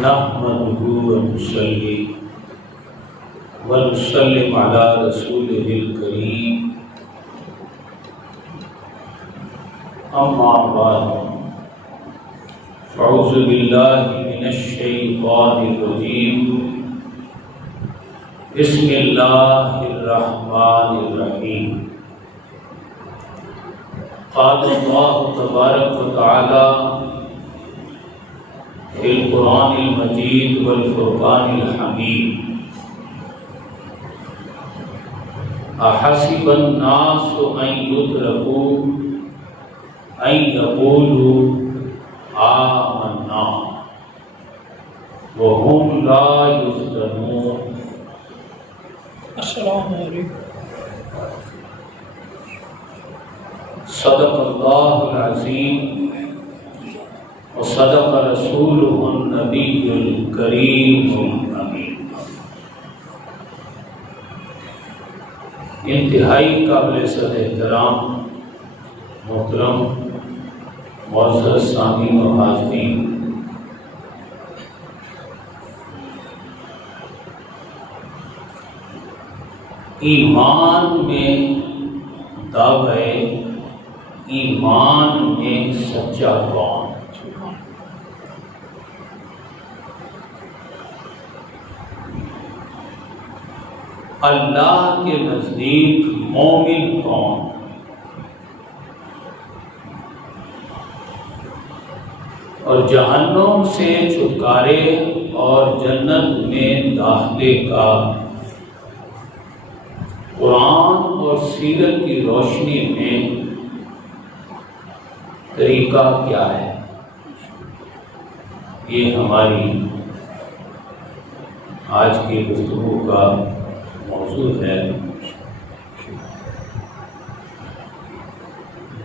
نحمده ونصلي ونسلم على رسوله الكريم أما بعد فأعوذ بالله من الشيطان الرجيم بسم الله الرحمن الرحيم قال الله تبارك وتعالى في القرآن المجيد والفرقان الحميد أحسب الناس أن يتركوا أن يقولوا آمنا وهم لا يفتنون. السلام علیکم. صدق اللہ العظیم وصدق رسولہ النبی الکریم الامین. انتہائی قابل صد احترام محترم معزز سامعین و حاضرین، ایمان میں دعوے ایمان میں سچا کون؟ اللہ کے نزدیک مومن کون؟ اور جہنم سے چھٹکارے اور جنت میں داخلے کا قرآن اور سیرت کی روشنی میں طریقہ کیا ہے؟ یہ ہماری آج کی گفتگو کا موضوع ہے.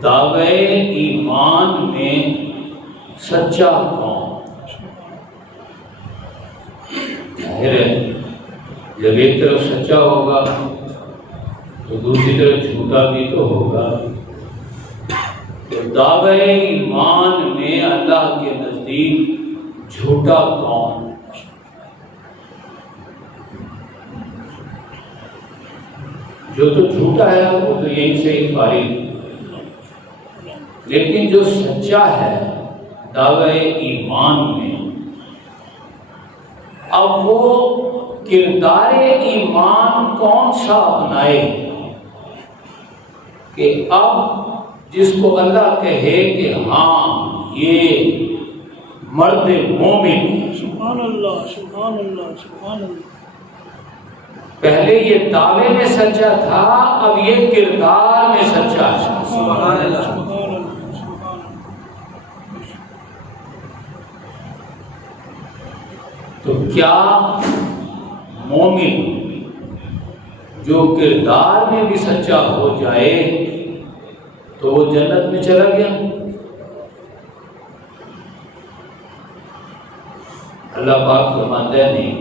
دعوے ایمان میں سچا کون؟ ظاہر ہے جب ایک طرف سچا ہوگا تو دوسری طرف جھوٹا بھی تو ہوگا. تو دعوے ایمان میں اللہ کے نزدیک جھوٹا کون؟ جو تو جھوٹا ہے وہ تو یہیں سے ہی فارغ، لیکن جو سچا ہے دعوے ایمان میں، اب وہ کردار ایمان کون سا اپنائے کہ اب جس کو اللہ کہے کہ ہاں یہ مرد مومن. سبحان اللہ سبحان اللہ سبحان اللہ. پہلے یہ دعوے میں سچا تھا، اب یہ کردار میں سچا ہے. سبحان اللہ سبحان اللہ. تو کیا مومن جو کردار میں بھی سچا ہو جائے تو وہ جنت میں چلا گیا؟ اللہ پاک فرماتا ہے نہیں،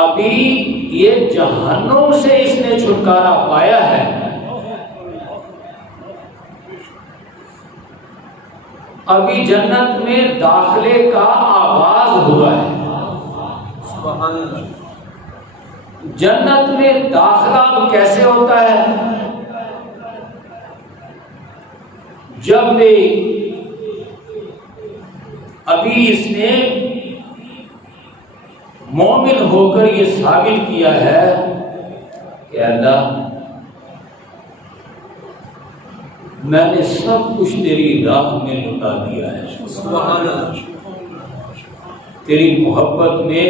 ابھی یہ جہنم سے اس نے چھٹکارا پایا ہے، ابھی جنت میں داخلے کا آغاز ہوا ہے. سبحان اللہ. جنت میں داخلہ کیسے ہوتا ہے؟ جب ابھی اس نے مومن ہو کر یہ ثابت کیا ہے کہ اللہ میں نے سب کچھ تیری راہ میں لٹا دیا ہے. سبحان اللہ. تیری محبت میں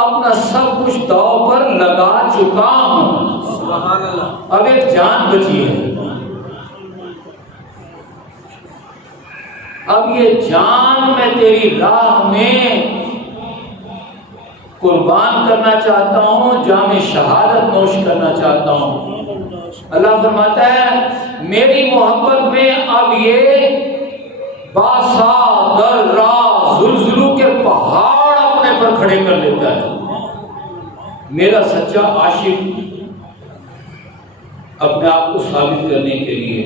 اپنا سب کچھ داؤ پر لگا چکا ہوں. سبحان اللہ. اب ایک جان بچی ہے، اب یہ جان میں تیری راہ میں قربان کرنا چاہتا ہوں، جام شہادت نوش کرنا چاہتا ہوں. اللہ فرماتا ہے میری محبت میں اب یہ باسا در راہ زلزلوں کے پہاڑ اپنے پر کھڑے کر لیتا ہے. میرا سچا عاشق اپنے آپ کو ثابت کرنے کے لیے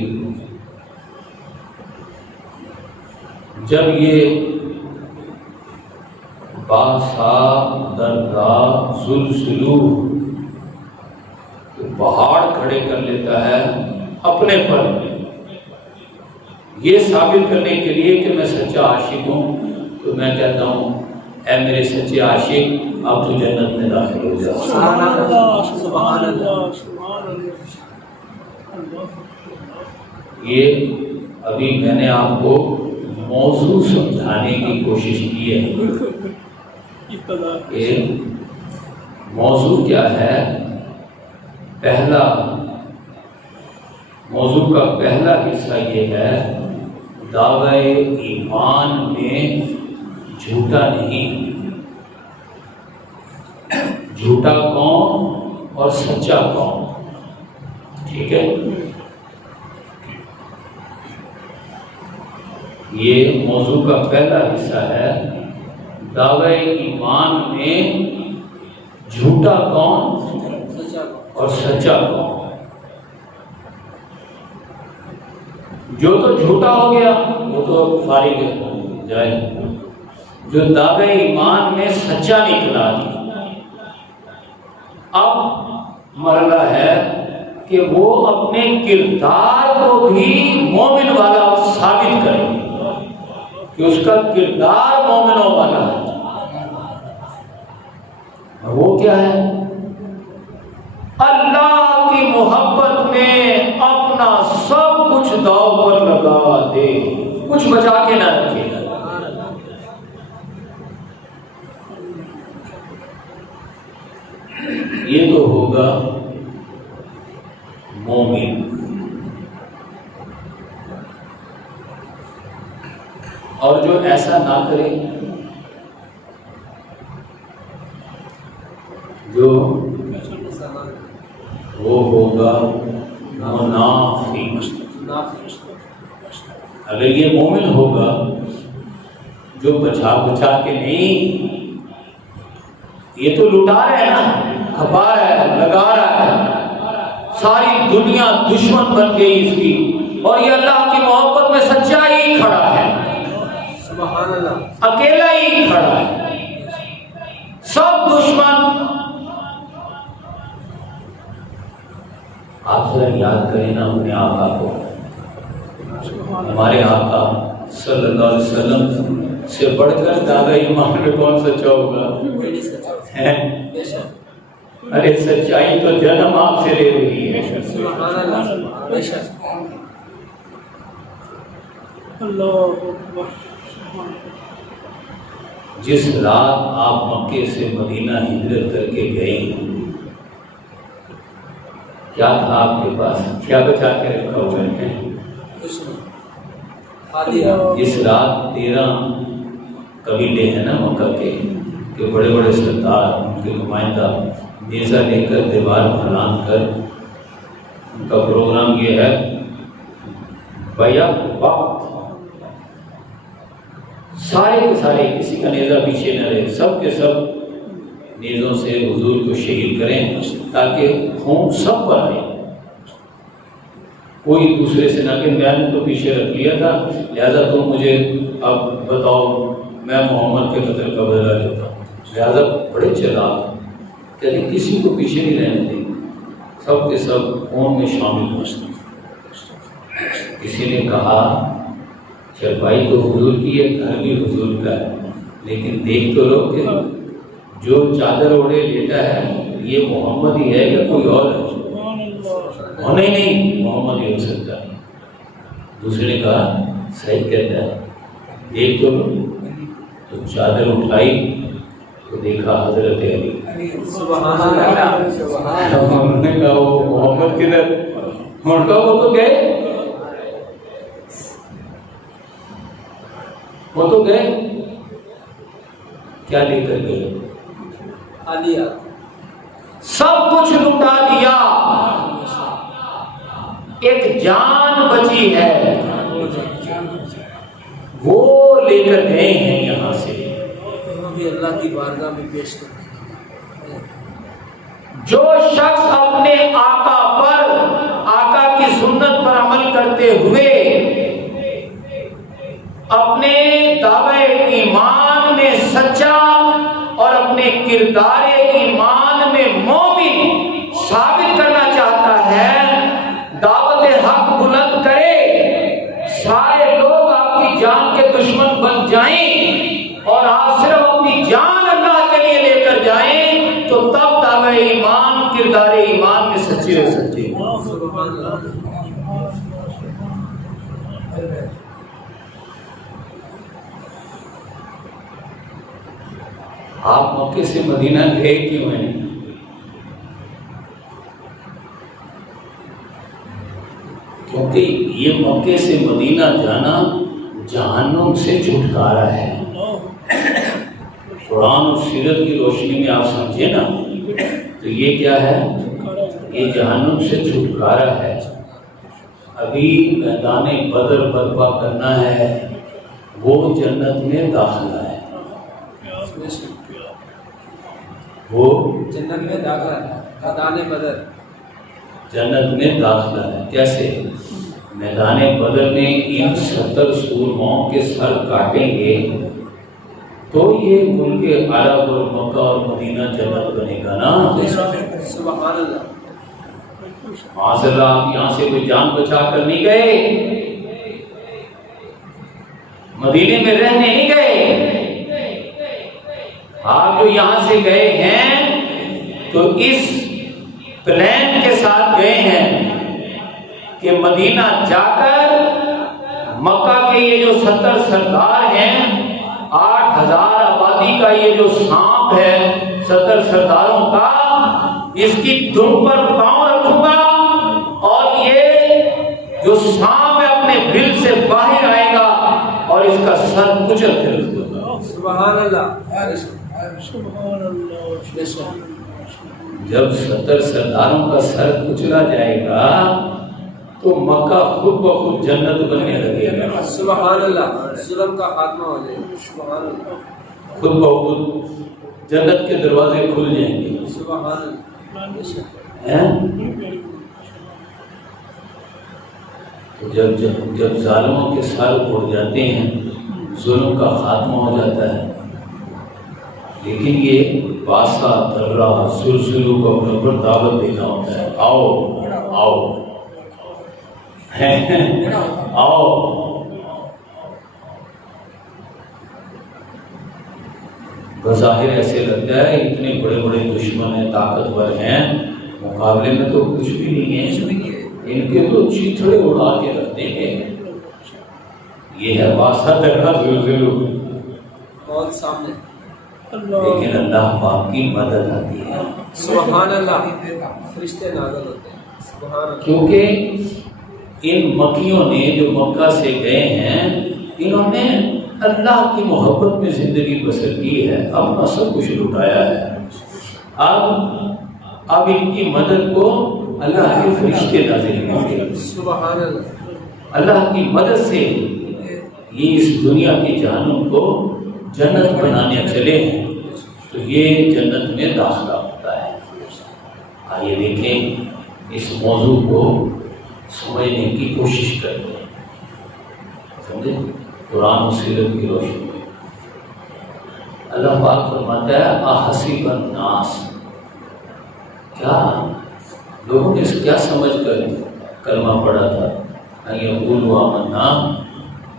جب یہ باسا دردا زلزلو پہاڑ کھڑے کر لیتا ہے اپنے پر، یہ ثابت کرنے کے لیے کہ میں سچا عاشق ہوں، تو میں کہتا ہوں اے میرے سچے عاشق اب تو جنت میں داخل ہو جاؤ۔ سبحان اللہ سبحان اللہ سبحان اللہ۔ یہ ابھی میں نے آپ کو موضوع سمجھانے کی کوشش کی ہے کہ موضوع کیا ہے۔ پہلا موضوع کا پہلا حصہ یہ ہے دعوی ایمان میں جھوٹا نہیں، جھوٹا کون اور سچا کون، ٹھیک ہے۔ یہ موضوع کا پہلا حصہ ہے دعوی ایمان میں جھوٹا کون اور سچا کون۔ جو تو جھوٹا ہو گیا وہ تو فارغ ہو جائے، جو دعوی ایمان میں سچا نکلا اب مرحلہ ہے کہ وہ اپنے کردار کو بھی مومن والا ثابت کرے کہ اس کا کردار مومنوں والا ہے۔ اور وہ کیا ہے؟ اللہ کی محبت میں اپنا سب کچھ داؤ پر لگا دے، کچھ بچا کے نہ رکھے۔ یہ تو ہوگا مومن۔ اور جو ایسا نہ کرے، جو وہ ہوگا منافق۔ اگر یہ مومن ہوگا جو بچا بچا کے نہیں، یہ تو لٹا رہا ہے نا، کھپا رہا ہے، لگا رہا ہے، ساری دنیا دشمن بن گئی اس کی، اور یہ اللہ کی محبت میں سچا ہی کھڑا ہے، سبحان اللہ، اکیلا ہی کھڑا ہے، سب دشمن۔ آپ ذرا یاد کریں نا اپنے آقا کو، ہمارے آقا صلی اللہ علیہ وسلم سے بڑھ کر دعوی ایمان میں کون سچا ہوگا؟ ارے سچائی تو جنم آپ سے لے رہی ہے۔ جس رات آپ مکے سے مدینہ ہجرت کر کے گئے، کیا تھا آپ کے پاس؟ کیا بچا کے رکھا ہوئے ہیں؟ اس رات 13 قبیلے ہیں نا مکہ کے، کہ بڑے بڑے سردار، ان کے نمائندہ نیزہ لے کر دیوار پھلان کر، ان کا پروگرام یہ ہے بیعت وقت، سارے کے سارے، کسی کا نیزہ پیچھے نہ رہے، سب کے سب نیزوں سے حضور کو شہید کریں تاکہ خون سب پر آئے، کوئی دوسرے سے نہ کہ میں نے تو پیچھے رکھ لیا تھا لہذا تم مجھے اب بتاؤ، میں محمد کے قتل کا بدلہ لیتا ہوں۔ لہذا بڑے چلاک، کہتے کسی کو پیچھے نہیں رہنے دیں، سب کے سب خون میں شامل ہو۔ کسی نے کہا چرپائی تو حضور کی ہے، گھر بھی حضور کا ہے، لیکن دیکھ تو لو کہ جو چادر اوڑھے لیتا ہے یہ محمد ہی ہے یا کوئی اور ہے؟ نہیں محمد ہی ہو سکتا ہے۔ دوسرے نے کہا صحیح کہتا ہے، دیکھ تو لو، تو چادر اٹھائی تو دیکھا حضرت علی۔ انہوں نے کہا وہ محمد کدھر؟ انہوں نے کہا وہ تو گئے، وہ تو گئے، کیا لے کر گئے؟ سب کچھ لٹا دیا، ایک جان بچی ہے وہ لے کر گئے ہیں یہاں سے، اللہ کی بارگاہ میں پیش کر۔ جو شخص اپنے آقا پر، آقا کی سنت پر عمل کرتے ہوئے اپنے دعوے ایمان میں سچا اور اپنے کردار ایمان میں مومن ثابت کرنا چاہتا ہے، دعوت حق بلند کرے، سارے لوگ آپ کی جان کے دشمن بن جائیں اور آپ صرف اپنی جان اللہ کے لیے لے کر جائیں، تو تب دعوے ایمان کردار ایمان میں سچے ہو سکتے ہیں۔ آپ مکے سے مدینہ گئے کیوں ہیں؟ کیونکہ یہ مکے سے مدینہ جانا جہنم سے چھٹکارا ہے۔ قرآن اور سیرت کی روشنی میں آپ سمجھے نا، تو یہ کیا ہے؟ یہ جہنم سے چھٹکارا ہے۔ ابھی میدان بدر برپا کرنا ہے، وہ جنت میں داخلہ ہے، وہ جنت میں داخلہ ہے، میدان بدر جنت میں داخلہ ہے۔ کیسے؟ میدان بدر میں ان 70 سورماؤں کے سر کاٹیں گے تو یہ ملک عرب اور مکہ اور مدینہ جنت بنے گا نا۔ سبحان اللہ۔ معاذ اللہ، آپ یہاں سے کوئی جان بچا کر نہیں گئے، مدینے میں رہنے نہیں گئے، آپ جو یہاں سے گئے ہیں تو اس پلان کے ساتھ گئے ہیں کہ مدینہ جا کر مکہ کے یہ جو 70 سردار ہیں، 8000 آبادی کا یہ جو سانپ ہے 70 سرداروں کا، اس کی دم پر پاؤں رکھوں گا اور یہ جو سانپ ہے اپنے بل سے باہر آئے گا اور اس کا سر کچل کے رکھ دوں گا۔ سبحان اللہ، سبحان اللہ۔ جب 70 سرداروں کا سر کچلا جائے گا تو مکہ خود بخود جنت بننے لگے گا۔ سبحان اللہ، ظلم کا خاتمہ ہو جائے گا۔ سبحان اللہ، خود بخود جنت کے دروازے کھل جائیں گے۔ سبحان اللہ۔ تو جب ظالموں کے سر اڑ جاتے ہیں، ظلم کا خاتمہ ہو جاتا ہے، لیکن یہ باسا درہ سلسلو کو اپنے اوپر دعوت دینا ہوتا ہے، آؤ آؤ آؤ۔ بظاہر ایسے لگتا ہے اتنے بڑے بڑے دشمن ہیں، طاقتور ہیں، مقابلے میں تو کچھ بھی نہیں ہے، ان کے تو چیتڑے اڑا کے رکھتے ہیں۔ یہ ہے باسا درہ سلسلو، اور سامنے لیکن اللہ پاک کی مدد آتی ہے۔ سبحان اللہ، فرشتے نازل ہوتے ہیں۔ سبحان اللہ۔ کیونکہ ان مکیوں نے جو مکہ سے گئے ہیں، انہوں نے اللہ کی محبت میں زندگی بسر کی ہے، اپنا سب کچھ لٹایا ہے۔ اب ان کی مدد کو اللہ کے فرشتے نازل ہوں گے۔ سبحان اللہ۔ اللہ کی مدد سے یہ اس دنیا کی جہنم کو جنت بنانے چلے ہیں، تو یہ جنت میں داخلہ ہوتا ہے۔ آئیے دیکھیں اس موضوع کو سمجھنے کی کوشش کرتے ہیں، سمجھے قرآن و سیرت کی روشنی میں۔ اللہ پاک فرماتا ہے احسب الناس، کیا لوگوں نے کیا سمجھ کر کلمہ پڑھا تھا؟ ان یقولوا آمنا،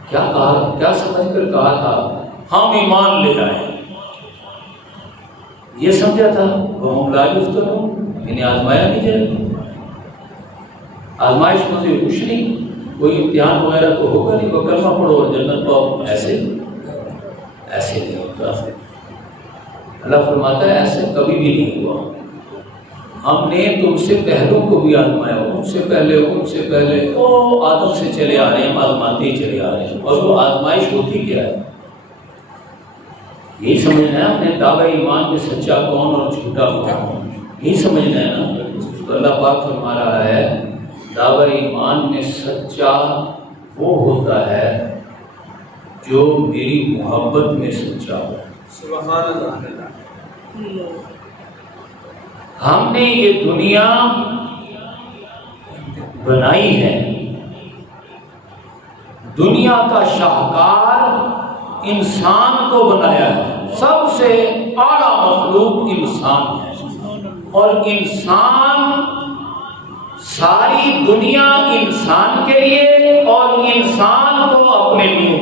کیا کہا، کیا سمجھ کر کہا تھا ہم ایمان لے آئے؟ یہ سمجھا تھا وہ لا یفتنون، انہیں آزمایا نہیں جائے۔ آزمائش میں کچھ نہیں، کوئی امتحان وغیرہ تو ہوگا نہیں، وہ کلمہ پڑھو اور جنت پاؤ، ایسے نہیں ہوتا۔ اللہ فرماتا ہے ایسے کبھی بھی نہیں ہوا، ہم نے تم سے پہلوں کو بھی آزمایا، ان سے پہلے وہ آدم سے چلے آ رہے ہیں، آزماتے ہی چلے آ رہے ہیں، اور وہ آزمائش ہوتی کیا ہے؟ یہی سمجھنا ہے اپنے دعوی ایمان میں سچا کون اور جھوٹا کون، یہی سمجھنا ہے نا۔ تو اللہ پاک فرما رہا ہے دعوی ایمان میں سچا وہ ہوتا ہے جو میری محبت میں سچا ہو۔ سبحان اللہ۔ ہم نے یہ دنیا بنائی ہے، دنیا کا شاہکار انسان کو بنایا ہے، سب سے اعلیٰ مخلوق انسان ہے، اور انسان ساری دنیا انسان کے لیے اور انسان کو اپنے لیے۔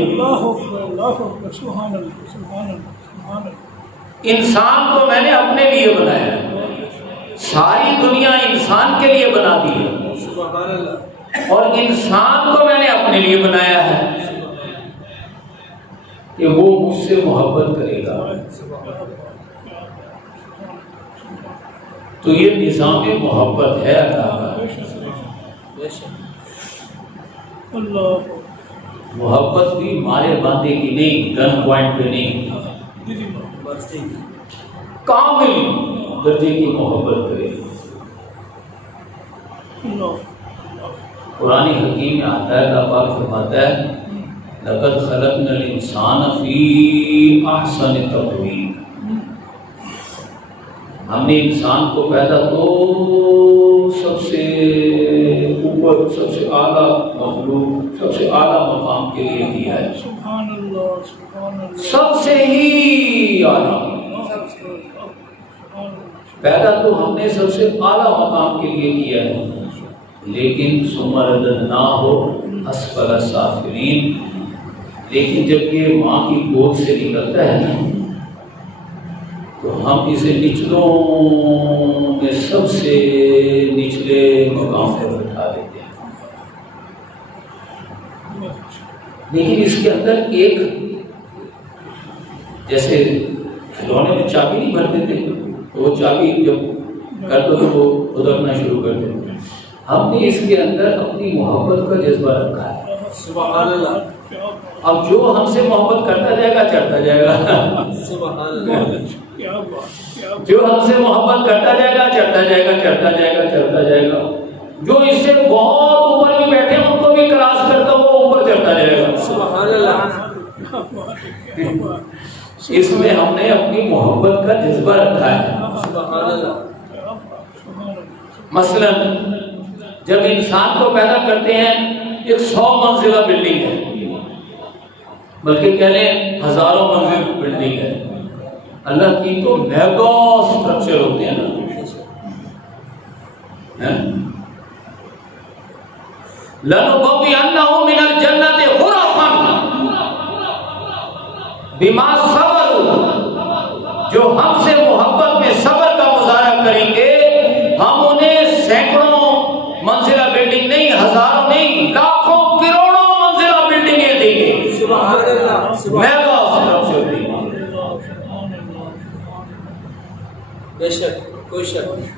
انسان کو میں نے اپنے لیے بنایا ہے، ساری دنیا انسان کے لیے بنا دی ہے، اور انسان کو میں نے اپنے لیے بنایا ہے کہ وہ مجھ سے محبت کرے گا۔ تو یہ نظام محبت ہے اللہ کا۔ محبت بھی مارے باندھے کی نہیں، گن پوائنٹ پہ نہیں، کامل درجے کی محبت کرے۔ قرآن حکیم میں آتا ہے، اللہ پاک فرماتا ہے لقد خلقنا الانسان فی احسن تقویم، ہم نے انسان کو پیدا تو سب سے اوپر، سب سے اعلیٰ مخلوق، سب سے اعلیٰ مقام کے لیے کیا ہے، سب سے ہی اعلیٰ پیدا تو ہم نے سب سے اعلیٰ مقام کے لیے کیا ہے، لیکن ثم رددناہ اسفل سافلین، لیکن جب یہ ماں کی گود سے نکلتا ہے نا تو ہم اسے نچلوں میں سب سے نچلے مقام پر بٹھا دیتے ہیں۔ لیکن اس کے اندر ایک، جیسے کھلونے میں چابی نہیں بھر دیتے تو وہ چابی جب کر دو تو وہ ادھرنا شروع کر دیتے ہیں، ہم نے اس کے اندر اپنی محبت کا جذبہ رکھا ہے۔ سبحان اللہ۔ اب جو ہم سے محبت کرتا جائے گا چڑھتا جائے گا، سبحان اللہ۔ جو ہم سے محبت کرتا جائے گا چڑھتا جائے گا، چڑھتا جائے گا، چڑھتا جائے گا، جو اس سے بہت اوپر بھی بیٹھے ان کو بھی کراس کرتا وہ اوپر چڑھتا جائے گا۔ سبحان اللہ۔ اس میں ہم نے اپنی محبت کا جذبہ رکھا ہے۔ سبحان اللہ۔ مثلا جب انسان کو پیدا کرتے ہیں ایک 100 منزلہ بلڈنگ ہے، بلکہ کہہ لیں ہزاروں منزل بلڈنگ ہے، اللہ کی تو میگا اسٹرکچر ہوتے ہیں نا۔ لَنُبَوِّئَنَّهُم مِّنَ الْجَنَّةِ غُرَفًا بِمَا صَبَرُوا، جو ہم سے محبت میں صبر کا مظاہرہ کریں گے ہم انہیں سینکڑوں منزلہ بلڈنگ نہیں، ہزاروں نہیں، لاکھوں کروڑوں منزلہ بلڈنگیں دیں گے۔ سبحان اللہ۔ میگا اسٹرکچر دیں گے۔ بے شک، کوئی شک نہیں۔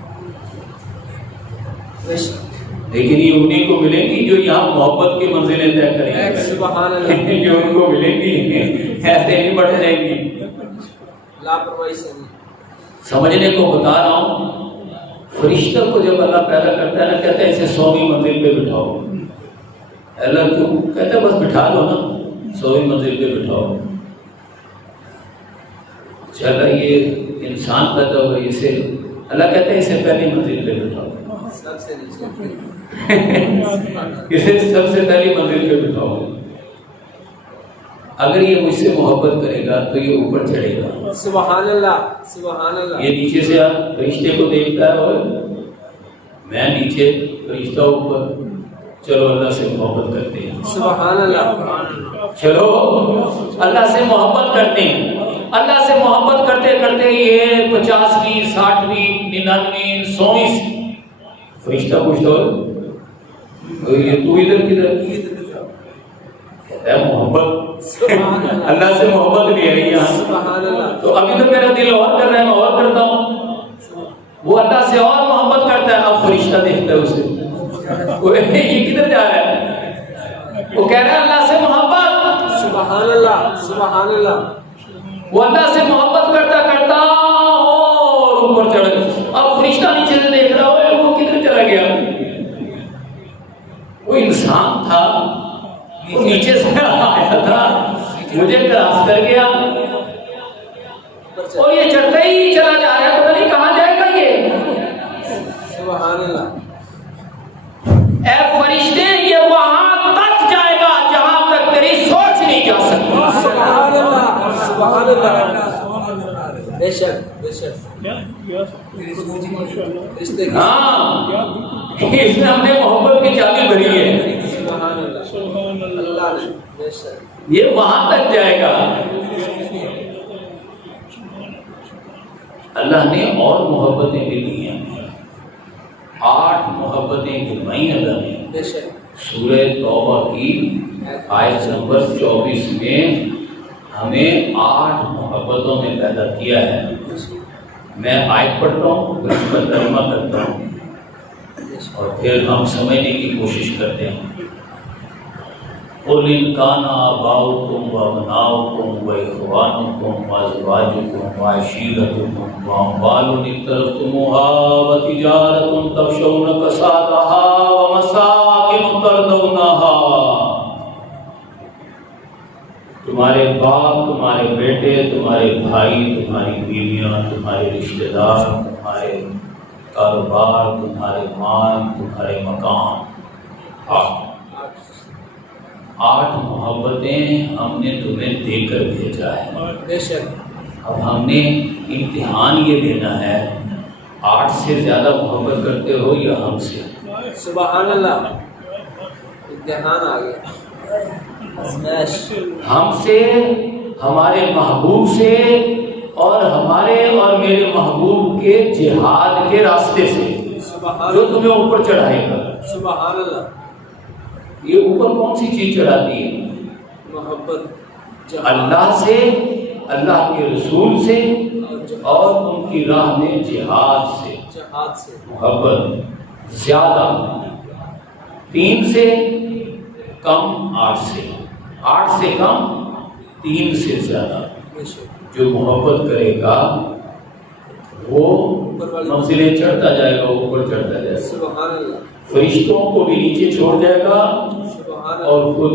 بے شک۔ لیکن یہ انہیں کو ملیں گی جو یہاں محبت کی منزلیں طے کریں گے۔ سبحان اللہ۔ جو ان کو ملیں گی ایسے نہیں بڑھ جائیں گی۔ لاپرواہی سے نہیں۔ سمجھنے کو بتا رہا ہوں، فرشتہ کو جب اللہ پیدا کرتا ہے نا کہتا ہے اسے 100ویں منزل پہ بٹھاؤ۔ اللہ کیوں کہتا ہے بس بٹھا دو نا، 100ویں منزل پہ بٹھاؤ۔ چلا یہ انسان پیدا ہوا، اسے اللہ کہتا ہے اسے پہلی منزل پہ بٹھاؤ، سب سے نیچے۔ اسے سب سے پہلی منزل پہ بٹھاؤ۔ اگر یہ مجھ سے محبت کرے گا تو یہ اوپر چڑھے گا۔ سبحان اللہ۔ سبحان اللہ۔ یہ نیچے سے آپ فرشتے کو دیکھتا ہے اور میں نیچے فرشتہ اوپر، چلو اللہ سے محبت کرتے ہیں۔ سبحان اللہ۔ چلو اللہ سے محبت کرتے ہیں۔ اللہ سے محبت کرتے کرتے یہ 50ویں 60ویں 99ویں 100ویں فرشتہ پوچھتا ہو یہ تو ادھر کدھر؟ کہتا ہے محبت، اللہ سے محبت بھی ہے یہاں۔ سبحان اللہ۔ تو ابھی تو میرا دل اور کر رہا ہے، میں اور کرتا ہوں۔ وہ اللہ سے اور محبت کرتا ہے، اب فرشتہ دیکھتا ہے اسے، یہ کدھر جا رہا ہے؟ وہ کہہ رہا ہے اللہ سے محبت۔ سبحان اللہ۔ سبحان اللہ۔ وہ اللہ سے محبت کرتا کرتا اور اوپر چڑھ گیا۔ اب فرشتہ نیچے سے دیکھ رہا ہے وہ کدھر چلا گیا؟ وہ انسان تھا، وہ نیچے سے آیا تھا، مجھے کراس کر گیا اور یہ چڑھتا ہی چلا جا رہا ہے، پتہ نہیں کہاں جائے گا یہ۔ سبحان اللہ۔ اے فرشتے یہ وہاں تک جائے گا جہاں تک تیری سوچ نہیں جا سکتی۔ سبحان اللہ۔ بے شک بے شک رشتے کی ہاں اس میں ہم نے محبت کی چابی بھری ہے. سبحان اللہ اللہ نے بے شک یہ وہاں تک جائے گا. اللہ نے اور محبتیں بھی دی ہیں. 8 محبتیں گنوائی اللہ نے. بے شک سورہ توبہ کی آیت نمبر 24 میں ہمیں 8 محبتوں میں پیدا کیا ہے. میں آیت پڑھتا ہوں پھر اس کا ترجمہ کرتا ہوں اور پھر ہم سمجھنے کی کوشش کرتے ہیں. قُلْ إِنْ كَانَ آبَاؤُكُمْ وَأَبْنَاؤُكُمْ وَإِخْوَانُكُمْ وَأَزْوَاجُكُمْ وَعَشِيرَتُكُمْ وَأَمْوَالٌ اقْتَرَفْتُمُوهَا وَتِجَارَةٌ تَخْشَوْنَ كَسَادَهَا وَمَسَاكِنُ تَرْضَوْنَهَا. تمہارے باپ، تمہارے بیٹے، تمہارے بھائی، تمہاری بیویاں، تمہارے رشتہ دار، تمہارے کاروبار، تمہارے مال، تمہارے مکان. 8 محبتیں ہم نے تمہیں دے کر بھیجا ہے. بے شک اب ہم نے امتحان یہ دینا ہے 8 سے زیادہ محبت کرتے ہو یا ہم سے. سبحان اللہ امتحان آ گیا. ہم سے، ہمارے محبوب سے اور ہمارے اور میرے محبوب کے جہاد کے راستے سے جو تمہیں اوپر چڑھائے گا. سبحان اللہ. یہ اوپر کون سی چیز چڑھاتی ہے؟ محبت اللہ سے، اللہ کے رسول سے اور ان کی راہ میں جہاد سے. جہاد سے محبت زیادہ 3 سے کم 8 سے، 8 سے کم 3 سے زیادہ. بے شک جو محبت کرے گا وہ منزلیں چڑھتا جائے گا، اوپر چڑھتا جائے گا. سبحان اللہ. فرشتوں کو بھی نیچے چھوڑ جائے گا سبحان اور اللہ خود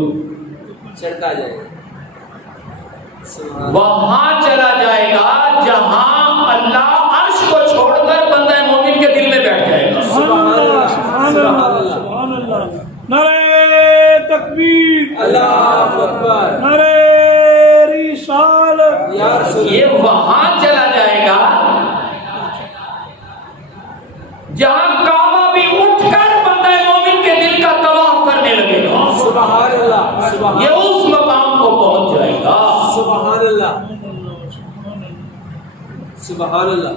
چڑھتا جائے گا. سبحان اللہ. وہاں چلا جائے گا جہاں اللہ عرش کو چھوڑ کر بندہ مومن کے دل میں بیٹھ جائے گا. سبحان اللہ سبحان اللہ. نعرہ تکبیر، اللہ اکبر. نعرہ رسالت. یا رسول یہ وہاں چلا جائے گا جہاں کعبہ بھی اٹھ کر بندہ مومن کے دل کا طواف کرنے لگے گا. سبحان اللہ. سبحان یہ اس مقام کو پہنچ جائے گا. سبحان اللہ. سبحان اللہ.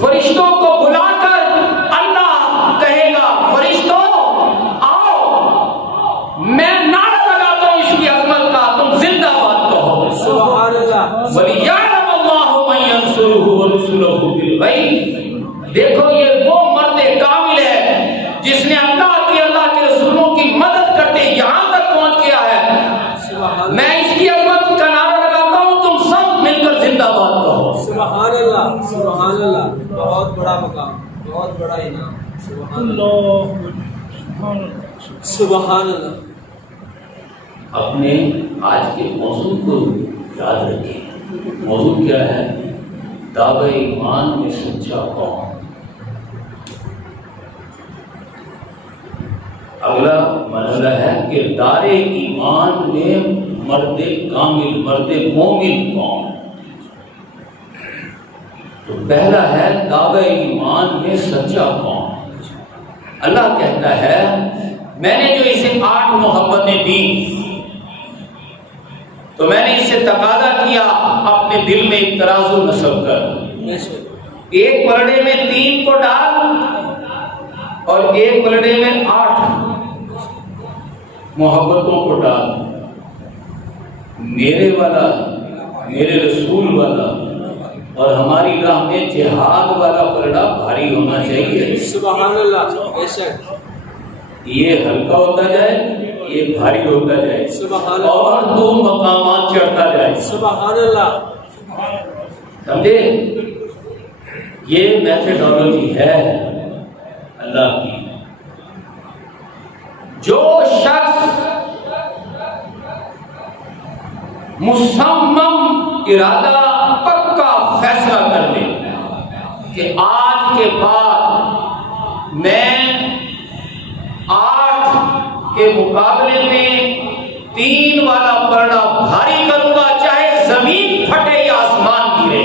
فرشتوں کو بلا کر اللہ کہے گا فرشتوں آؤ، میں نعرہ لگاتا ہوں اس کی عظمت کا، تم زندہ باد کہو. سبحان اللہ. وَلِيَعْلَمَ اللَّهُ مَن يَنصُرُهُ وَرُسُلَهُ بِالْغَيْبِ. دیکھو یہ وہ مرد کامل ہے جس نے اللہ کے رسولوں کی مدد کرتے یہاں تک پہنچ گیا ہے. سبحان میں اس کی عظمت کا نعرہ لگاتا ہوں، تم سب مل کر زندہ باد کہو. سبحان اللہ. سبحان اللہ. بہت بڑا مقام، بہت بڑا انعام. سبحان اللہ. سبحان اللہ. اپنے آج کے موضوع کو یاد رکھیں. موضوع کیا ہے؟ دعوی ایمان میں سچا قوم. اگلا مرحلہ ہے کردار ایمان میں مرد کامل، مرد مومن قوم. تو پہلا ہے دعوی ایمان میں سچا قوم. اللہ کہتا ہے میں نے جو اسے 8 محبتیں دی تو میں نے اس سے تقاضا کیا اپنے دل میں ایک ترازو نصب کر. بے شک. ایک پلڑے میں 3 کو ڈال اور ایک پلڑے میں 8 محبتوں کو ڈال. میرے والا، میرے رسول والا اور ہماری راہ میں جہاد والا پلڑا بھاری ہونا چاہیے. سبحان اللہ. بے شک. یہ ہلکا ہوتا جائے، یہ بھاری ہوتا جائے سبحان اللہ. اور 2 مقامات چڑھتا جائے. سبحان اللہ. سمجھے؟ یہ میتھڈالوجی ہے اللہ کی. جو شخص مصمم ارادہ پکا فیصلہ کر لے کہ آج کے بعد میں 8 کے مقابلے میں 3 والا پلڑا بھاری کروں گا، چاہے زمین پھٹے یا آسمان گرے.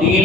3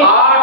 8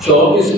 24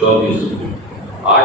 24, 8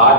8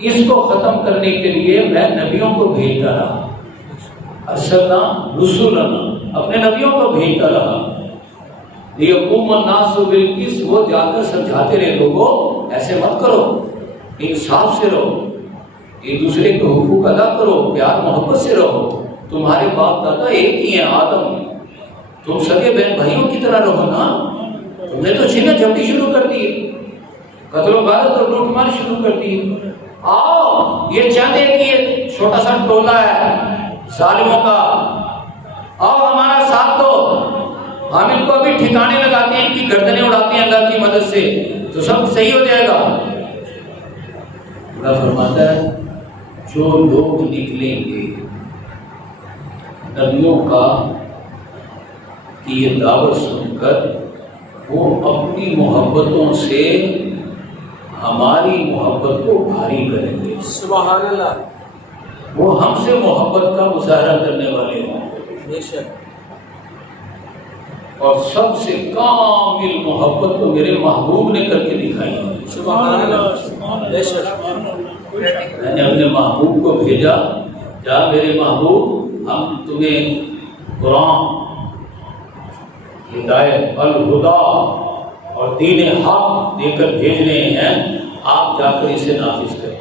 اس کو ختم کرنے کے لیے میں نبیوں کو بھیجتا رہا، ارسلنا رسولنا، اپنے نبیوں کو بھیجتا رہا، لیقوم الناس بالقسط، وہ جا کر سمجھاتے رہے لوگوں ایسے مت کرو، انصاف سے رہو، ایک دوسرے کے حقوق ادا کرو، پیار محبت سے رہو، تمہارے باپ دادا ایک ہی ہیں آدم، تم سگے بہن بھائیوں کی طرح رہو نا، تم نے تو چھینا جھپٹی شروع کر دی، قتل و غارت اور لوٹ مار شروع کر دی، آؤ یہ چند ایک یہ چھوٹا سا ٹولہ ہے ظالموں کا، آؤ ہمارا ساتھ دو، ہم ان کو ابھی ٹھکانے لگاتے ہیں، ان کی گردنیں اڑاتے ہیں اللہ کی مدد سے، تو سب صحیح ہو جائے گا۔ اللہ فرماتا ہے جو لوگ نکلیں گے نبیوں کا کی یہ دعوت سن کر، وہ اپنی محبتوں سے ہماری محبت کو بھاری کریں گے، سبحان اللہ، وہ ہم سے محبت کا مظاہرہ کرنے والے ہوں گے، بے شک، اور سب سے کامل محبت تو میرے محبوب نے کر کے دکھائی ہے۔ سبحان اللہ، بے شک، میں نے اپنے محبوب کو بھیجا، جا میرے محبوب ہم تمہیں قرآن، ہدایت، الہدا اور دین حق دے کر بھیج رہے ہیں، آپ جا کر اسے نافذ کریں۔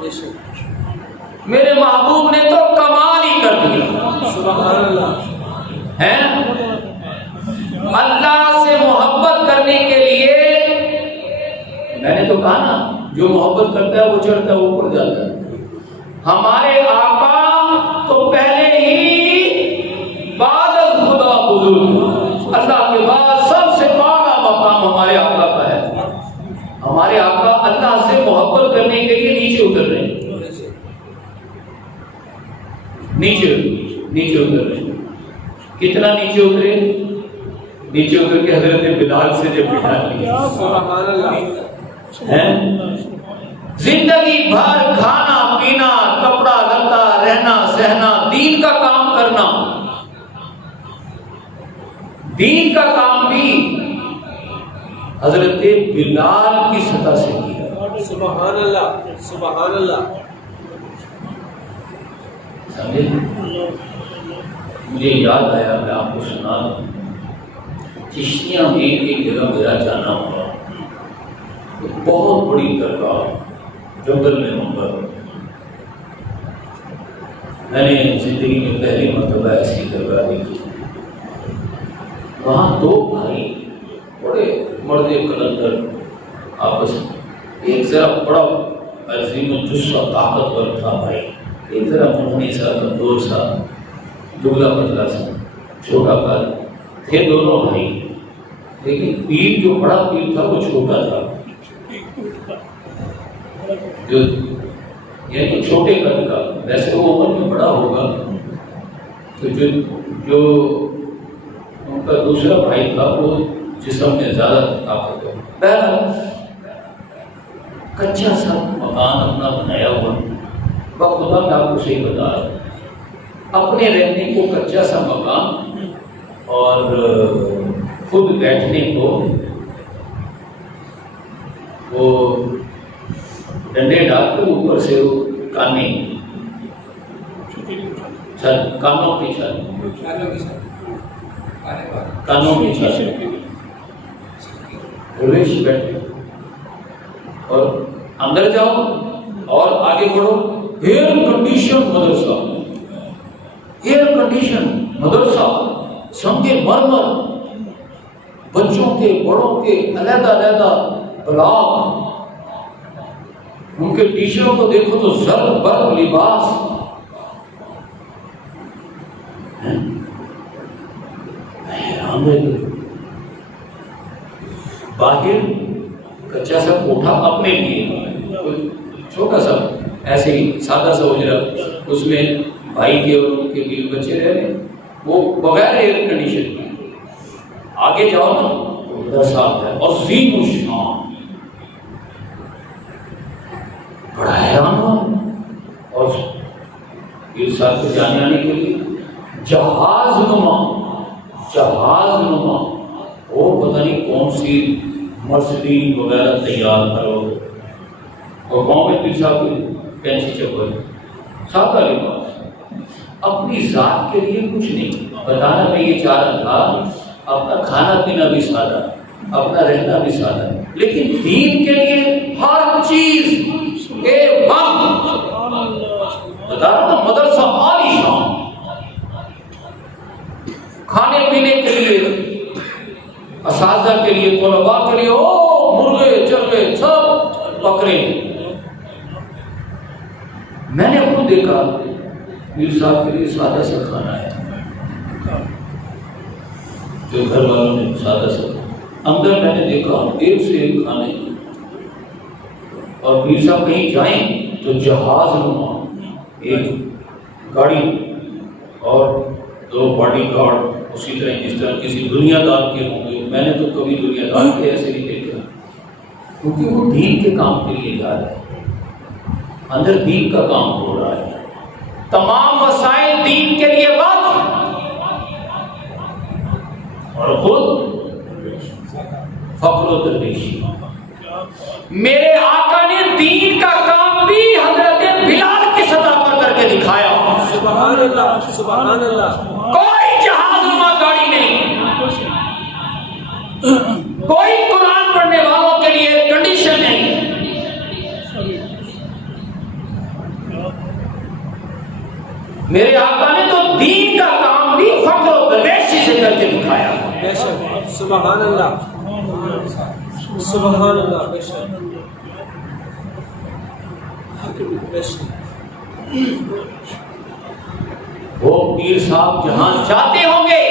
بے شک، میرے محبوب نے تو کمال ہی کر دیا سبحان اللہ، ہے۔ اللہ سے محبت کرنے کے لیے میں نے تو کہا نا، جو محبت کرتا ہے وہ چڑھتا ہے، اوپر جاتا ہے۔ ہمارے آقا تو پہلے ہی بعد از خدا بزرگ، اللہ کے بعد سب سے بڑا مقام ہمارے آقا کا ہے۔ ہمارے آقا اللہ سے محبت کرنے کے لیے نیچے اتر رہے ہیں، نیچے اتر رہے ہیں۔ کتنا نیچے اترے؟ نیچے اتر کے حضرت بلال سے جب بٹھا لیا، سبحان اللہ، زندگی بھر کھانا پینا، کپڑا لتا، رہنا سہنا، دین کا کام کرنا، دین کا کام بھی حضرت بلال کی سطح سے کیا۔ سبحان اللہ، سبحان اللہ، سمجھے؟ مجھے یاد آیا، میں آپ کو سنا دوں، چشتیاں میں ایک جگہ میرا جانا ہوا، بہت بڑی درگاہ جنگل میں منبر، میں نے زندگی میں پہلی مرتبہ ایسی درگاہ دیکھی۔ وہاں دو بھائی بڑے مرد کلندر آپس میں، ایک ذرا بڑا عظیم الجثہ طاقتور تھا بھائی، ایک ذرا مونی سا کمزور سا دبلا پتلا سا چھوٹا قد، تھے دونوں بھائی، لیکن پیر جو بڑا پیر تھا وہ چھوٹا تھا، جو یعنی چھوٹے قد کا، ویسے وہ عمر میں بڑا ہوگا، تو جو ان کا دوسرا بھائی تھا وہ جسم میں زیادہ طاقتور، پہلا کچا سا مکان اپنا بنایا ہوا، بخدا میں آپ کو صحیح بتا رہا ہوں، اپنے رہنے کو کچا سا مکان اور خود بیٹھنے کو وہ ڈنڈے ڈال کے اوپر سے کانے چھت، کانوں کی چھت، کانوں کی چھت ریش بیٹھے، اور اندر جاؤ اور آگے بڑھو، ایئر کنڈیشن مدرسہ، ایئر کنڈیشن مدرسہ، سنگے مرمر، بچوں کے بڑوں کے علیحدہ علیحدہ بلاک، ان کے ٹیچروں کو دیکھو تو زرد برق لباس، باہر کچا سا کوٹھا اپنے لیے، چھوٹا سا ایسے ہی سادہ سا اجرا، اس میں بھائی کے اور ان کے بیوی بچے رہ رہے، وہ بغیر ایئر کنڈیشن کے۔ آگے جاؤ نا ادھر صاحب ہے عظیم الشان، بڑا حیران ہوا، اور اس سال کو جانے آنے کے لیے جہاز نما اور پتہ نہیں کون سی مرسڈیز وغیرہ تیار کرو، اور گاؤں میں پھر صاحب کینچی چپل سادہ لباس، اپنی ذات کے لیے کچھ نہیں، بتانا میں یہ چاہ رہا تھا اپنا کھانا پینا بھی سادہ، اپنا رہنا بھی سادہ، لیکن دین کے لیے ہر چیز کے وقت بتا رہا تھا، مدرسہ عالی شان، کھانے پینے کے لیے، اساتذہ کے لیے، طلباء کے لیے، مرغے چرغے سب بکرے۔ میں نے خود دیکھا میر صاحب کے لیے سادہ سا کھانا ہے، جو گھر والوں نے سادہ سا، اندر میں نے دیکھا ایک سے ایک کھانے، اور میر صاحب کہیں جائیں تو جہاز نما ایک گاڑی اور 2 باڈی گارڈ، اسی طرح جس طرح کسی دنیا دار کے ہوں گے۔ میں نے تو کبھی دنیا دار کے ایسے نہیں دیکھا، کیونکہ وہ دین کے کام کے لیے جا رہے ہیں، اندر دین کا کام ہو رہا ہے، تمام وسائل دین کے لیے وقف، اور خود فقر و درویشی۔ میرے آقا نے دین کا کام بھی حضرت بلال کی سطح پر کر کے دکھایا۔ سبحان اللہ، سبحان اللہ۔ کوئی جہاز نما گاڑی نہیں، کوئی قرآن پڑھنے والوں کے لیے کنڈیشن نہیں، میرے آقا نے تو دین کا کام بھی فقر و درویشی سے کر کے دکھایا۔ بے شک، سبحان اللہ، سبحان اللہ، بے شک، بے شک۔ وہ پیر صاحب جہاں جاتے ہوں گے،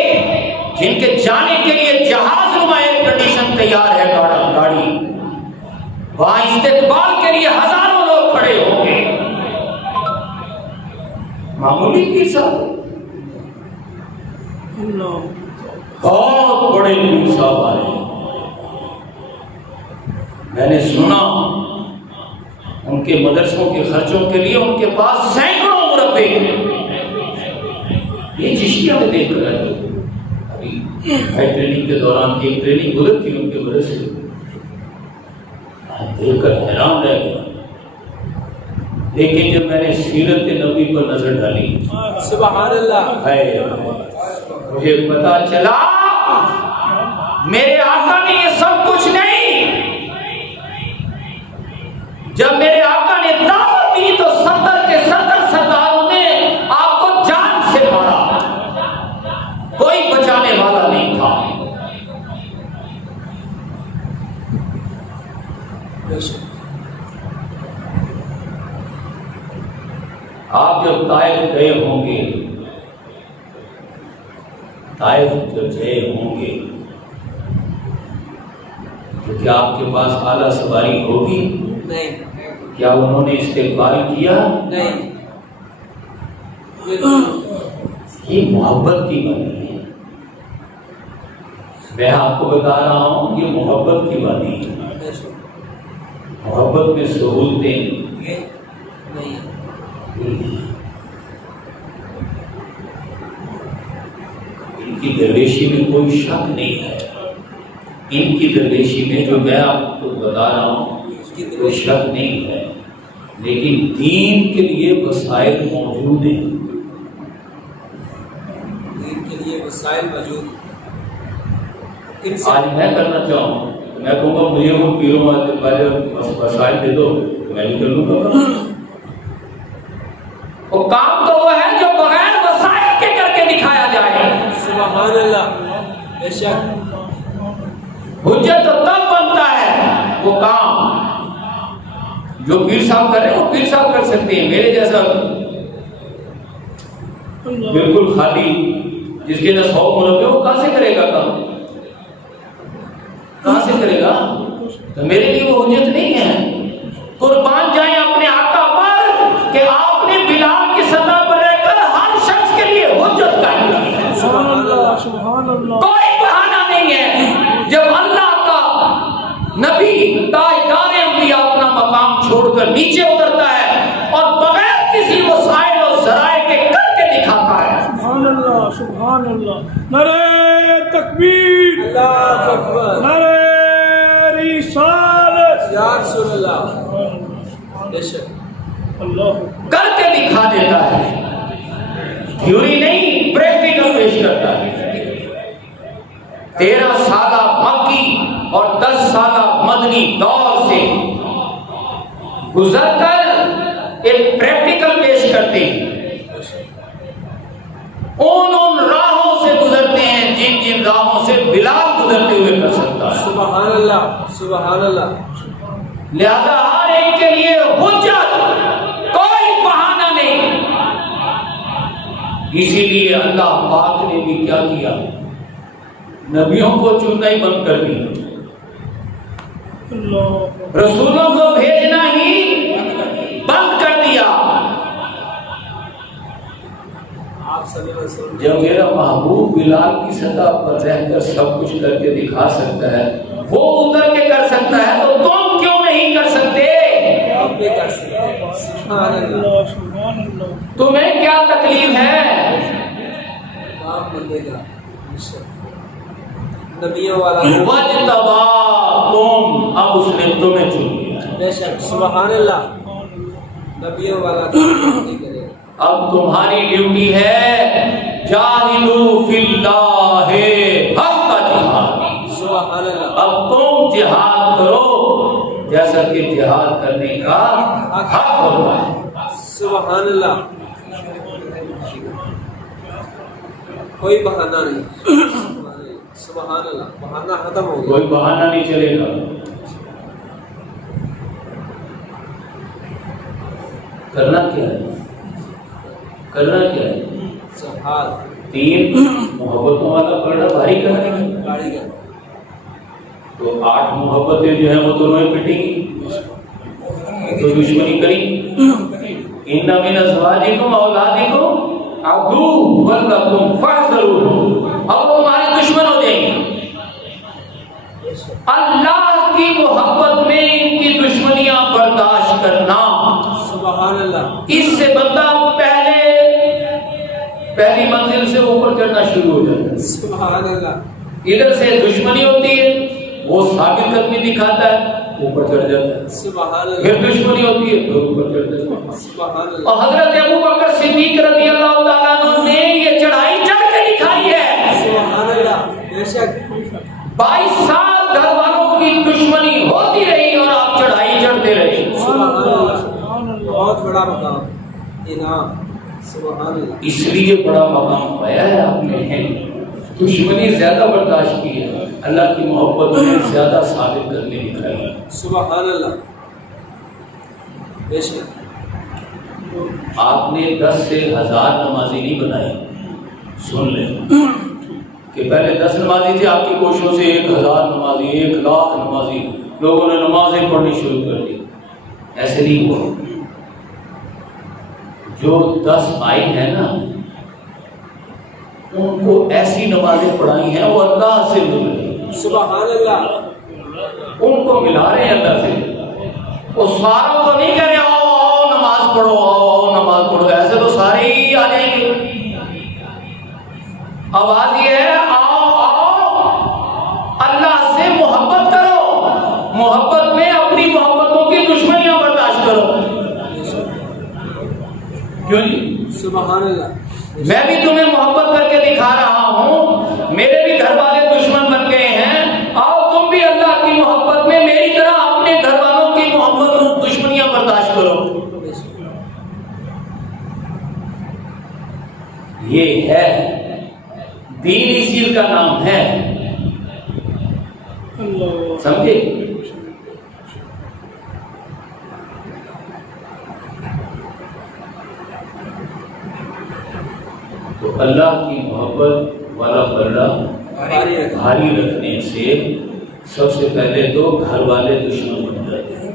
جن کے جانے کے لیے جہاز نما ایک کنڈیشن تیار ہے، گاڑی، وہاں استقبال کے لیے ہزاروں لوگ کھڑے ہوں گے، معمولی پیر صاحب، بہت بڑے پیر صاحب آئے۔ میں نے سنا ان کے مدرسوں کے خرچوں کے لیے ان کے پاس سینکڑوں مربے ہیں۔ یہ چشتیہ میں دیکھ کر آئے، ابھی ہائی ٹریننگ کے دوران ایک ٹریننگ گزر تھی ان کے مدرسے، دیکھ کر حیران رہ گیا۔ لیکن جب میں نے سیرت نبی پر نظر ڈالی، سبحان اللہ، مجھے پتا چلا میرے آقا نے یہ سب کچھ نہیں۔ جب میرے آقا نے دعوت دی تو 70 کے 70 سرداروں نے آپ کو جان سے مارا، کوئی بچانے والا نہیں تھا۔ آپ جب طائف گئے ہوں گے، طائف جب گئے ہوں گے تو کیا آپ کے پاس اعلیٰ سواری ہوگی؟ نہیں۔ کیا انہوں نے استقبال کیا؟ نہیں۔ یہ محبت کی بانی ہے، میں آپ کو بتا رہا ہوں، یہ محبت کی بانی ہے۔ محبت میں سہولتیں نہیں۔ ان کی درویشی میں کوئی شک نہیں ہے، ان کی درویشی میں جو میں آپ کو بتا رہا ہوں کوئی شک نہیں ہے، لیکن دین کے لیے وسائل موجود ہیں، دین کے لیے وسائل موجود۔ آج میں کرنا چاہوں، میں کہوں گا مجھے وہ پیروں والے وسائل دے دو، میں نہیں کر لوں گا۔ وہ کام تو وہ ہے جو بغیر وسائل کے کر کے دکھایا جائے۔ سبحان اللہ، بے شک۔ حجت تو تب بنتا ہے وہ کام جو پیر صاحب کر رہے ہیں، وہ پیر صاحب کر سکتے ہیں، میرے جیسا بالکل خالی جس کے اندر 100 مربے وہ کہاں سے کرے گا کام؟ کہاں سے کرے گا؟ تو میرے لیے وہ حجت نہیں ہے۔ قربان جائیں اپنے آقا پر کہ آپ نے بلال کی سطح پر رہ کر ہر شخص کے لیے حجت قائم کی ہے۔ سبحان اللہ، سبحان اللہ۔ کوئی بہانہ نہیں ہے۔ جب اللہ کا نبی تاجدار انبیاء اپنا مقام چھوڑ کر نیچے اترتا ہے اور بغیر کسی وسائل و ذرائع کے کر کے دکھاتا ہے۔ سبحان اللہ، سبحان اللہ۔ نعرہ تکبیر، اللہ اکبر، نعرہ رسالت، یا رسول اللہ، بے شک۔ اللہ کر کے دکھا دیتا ہے، تھیوری نہیں پریکٹیکل پیش کرتا ہے۔ 13 سالہ مکی اور 10 سالہ مدنی دور سے گزر کر ایک پریکٹیکل پیش کرتے ہیں، ان راہوں سے گزرتے ہیں جن راہوں سے بلال گزرتے ہوئے کر سکتا ہے۔ سبحان اللہ، سبحان اللہ۔ لہذا ہر ایک کے لیے حجت، کوئی بہانہ نہیں۔ اسی لیے اللہ پاک نے بھی کیا کیا، نبیوں کو چننا ہی بند کر دیا، اللہ رسولوں کو بھیجنا ہی بند کر دیا۔ آپ صلی اللہ علیہ وسلم جب میرا محبوب بلال کی سطح پر رہ کر سب کچھ کر کے دکھا سکتا ہے، وہ اتر کے کر سکتا ہے، تو تم کیوں نہیں کر سکتے؟ آپ بھی کر سکتے ہیں۔ سبحان اللہ۔ اللہ سبحان اللہ۔ تمہیں کیا تکلیف ہے؟ آپ بندے کا نبیوں والا وَاجْتَبَاكُمْ، اب اس نے تمہیں چن لیا۔ بے شک، سبحان اللہ، نبیوں والا نہیں کرے گا۔ اب تمہاری ڈیوٹی ہے جاہدوا فی اللہ حق جہاد۔ سبحان اللہ۔ اب تم جہاد کرو جیسا کہ جہاد کرنے کا حق ہوتا ہے۔ سبحان اللہ، کوئی بہانہ نہیں۔ سبحان اللہ، بہانہ ختم ہو گیا۔ کوئی بہانہ نہیں چلے گا۔ کرنا کیا ہے؟ کرنا کیا ہے؟ سبحان 3 محبتوں والا پڑھنا بھاری کرنا ہے، گاڑی کا تو 8 محبتیں جو ہیں وہ دونوں پٹیں گی، تو دشمنی کریں گی۔ ان من ازواجکم اولادکم عدو لکم فاحذروہم، اب وہ تمہارے دشمن ہو جائیں گے۔ اللہ کی محبت میں ان کی دشمنیاں برداشت کرنا، سبحان اللہ۔ اس سے بندہ پہلی منزل سے اوپر چڑھنا شروع ہو جاتا ہے۔ سبحان اللہ، ادھر سے دشمنی ہوتی ہے، وہ ثابت قدمی دکھاتا ہے، اوپر چڑھ جاتا ہے۔ سبحان اللہ، پھر دشمنی ہوتی ہے، پھر اوپر چڑھ جاتا ہے۔ سبحان اللہ۔ اور حضرت ابو بکر صدیق رضی اللہ تعالیٰ عنہ نے یہ چڑھائی چڑھ کے دکھائی ہے۔ سبحان اللہ، بے شک۔ 22 سال گھر والوں کی دشمنی ہوتی رہی اور آپ چڑھائی چڑھتے رہے۔ سبحان اللہ، بہت بڑا مقام، انعام۔ سبحان اللہ۔ اس لیے بڑا مقام پایا ہے آپ نے، دشمنی زیادہ برداشت کی ہے، اللہ کی محبت میں زیادہ ثابت کرنے دکھائی ہے۔ سبحان اللہ، بے شک۔ آپ نے 10 سے 1000 نمازی نہیں بنائے، سن لیں کہ پہلے 10 نمازی تھے، آپ کی کوششوں سے 1000 نمازی، 1,00,000 نمازی، لوگوں نے نمازیں پڑھنی شروع کر دی۔ ایسے نہیں ہوا۔ جو 10 آئی ہیں نا، ان کو ایسی نمازیں پڑھائی ہیں وہ اللہ سے مل رہی ہیں، سبحان اللہ، ان کو ملا رہے ہیں اللہ سے۔ وہ ساروں کو نہیں کہہ رہے آؤ آؤ نماز پڑھو، آؤ آؤ نماز پڑھو، ایسے تو سارے ہی آ جائیں گے۔ آواز یہ ہے آؤ آؤ اللہ سے محبت کرو، محبت میں اپنی محبتوں کی دشمنیاں برداشت کرو۔ کیوں جی؟ سبحان اللہ، میں بھی تمہیں محبت کر کے دکھا رہا ہوں، میرے بھی گھر والے دشمن بن گئے ہیں، آؤ تم بھی اللہ کی محبت میں میری طرح اپنے گھر والوں کی محبت دشمنیاں برداشت کرو۔ یہ ہے دین، اس چیز کا نام ہے، اللہ سمجھے؟ تو اللہ کی محبت والا پردہ بھاری رکھنے سے سب سے پہلے تو گھر والے دشمن بن جاتے ہیں،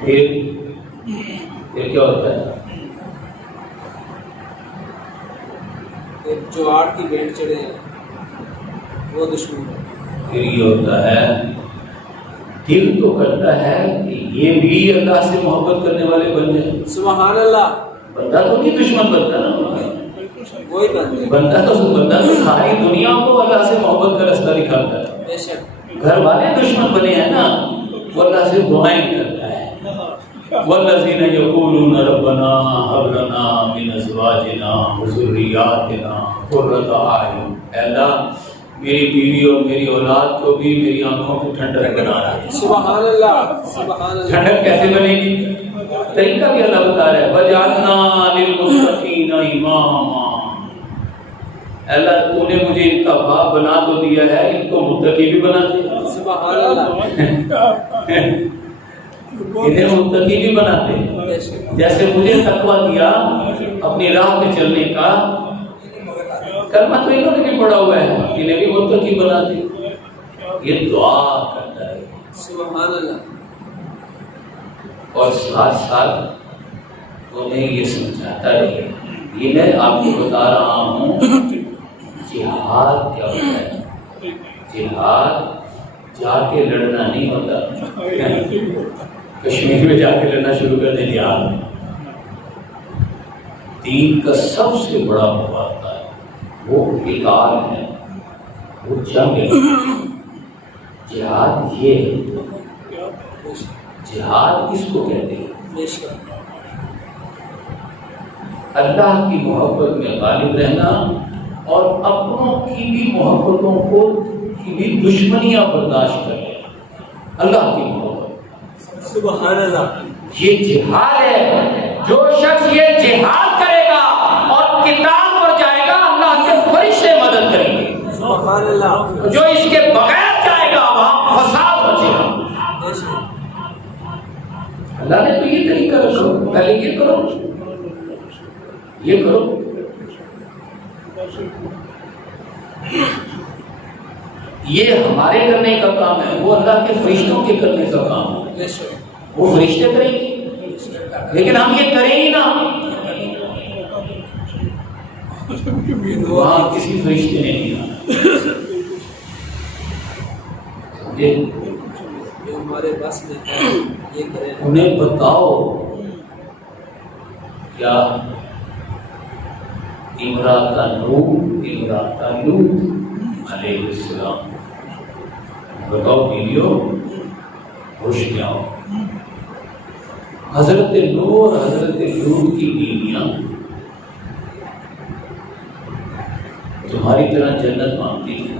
پھر کیا ہوتا ہے؟ جو 8 کی بینٹ چڑھے ہیں وہ دشمن ہے۔ پھر یہ ہوتا ہے دل تو کرتا ہے کہ یہ بھی اللہ سے محبت کرنے والے بن جائیں۔ سبحان اللہ، بندہ تو نہیں دشمن بنتا نا، وہی بنتے ہیں۔ بندہ تو ساری دنیا کو اللہ سے محبت کا رستہ دکھاتا ہے۔ بے شک، گھر والے دشمن بنے ہیں نا، وہ اللہ سے دعائیں کرتا ہے والذین یقولون ربنا هب لنا من ازواجنا وذریاتنا قرۃ اعین، اے اللہ میری بیوی اور میری اولاد کو بھی میری آنکھوں کو ٹھنڈک بنا رہے۔ سبحان اللہ، سبحان اللہ۔ ٹھنڈک کیسے بنے گی؟ طریقہ بھی اللہ بتا رہا ہے، وَجَعَلْنَا لِلْمُتَّقِينَ إِمَامًا، اللہ تو نے مجھے ان کا باپ بنا تو دیا ہے، ان کو متقی بھی بنا دے، سبحان اللہ، انہیں متقی بھی بنا دے، جیسے مجھے تقویٰ دیا اپنی راہ پہ چلنے کا، کلمہ تو انہوں نے بھی پڑھا ہوا ہے، انہیں بھی متقی بنا دے۔ یہ دعا کرتا ہے سبحان اللہ، اور ساتھ ساتھ انہیں یہ سمجھاتا ہے، یہ میں آپ کو بتا رہا ہوں جہاد کیا ہوتا ہے۔ جہاد جا کے لڑنا نہیں ہوتا، کشمیر میں جا کے لڑنا شروع کر دیں جہاد۔ دین کا سب سے بڑا مقابلہ ہے، وہ قتال ہے، وہ جنگ ہے۔ جہاد یہ ہے، جہاد کس کو کہتے ہیں؟ اللہ کی محبت میں غالب رہنا اور اپنوں کی بھی محبتوں کو کی بھی دشمنیاں برداشت کر لینا، اللہ کی محبت، سبحان اللہ، یہ جہاد ہے۔ جو شخص یہ جہاد کرے گا اور قتال پر جائے گا، اللہ کے فرشتے مدد کریں گے۔ سبحان اللہ، جو اس کے بغیر جائے گا وہاں فساد مچے گا۔ اللہ نے تو یہ طریقہ رکھو، پہلے یہ کرو، یہ کرو۔ یہ ہمارے کرنے کا کام ہے، وہ اللہ کے فرشتوں کے کرنے کا کام ہے، وہ فرشتے کریں گے، لیکن ہم یہ کریں ہی نہ، وہاں کسی فرشتے نے نہیں آنا۔ جو ہمارے بس میں ہے یہ کریں۔ انہیں بتاؤ کیا امرأۃ لوط علیہ السلام، بتاؤ بیویوں ہوش میں آؤ، حضرت نوح اور حضرت لوط کی بیویاں تمہاری طرح جنت مانگتی ہیں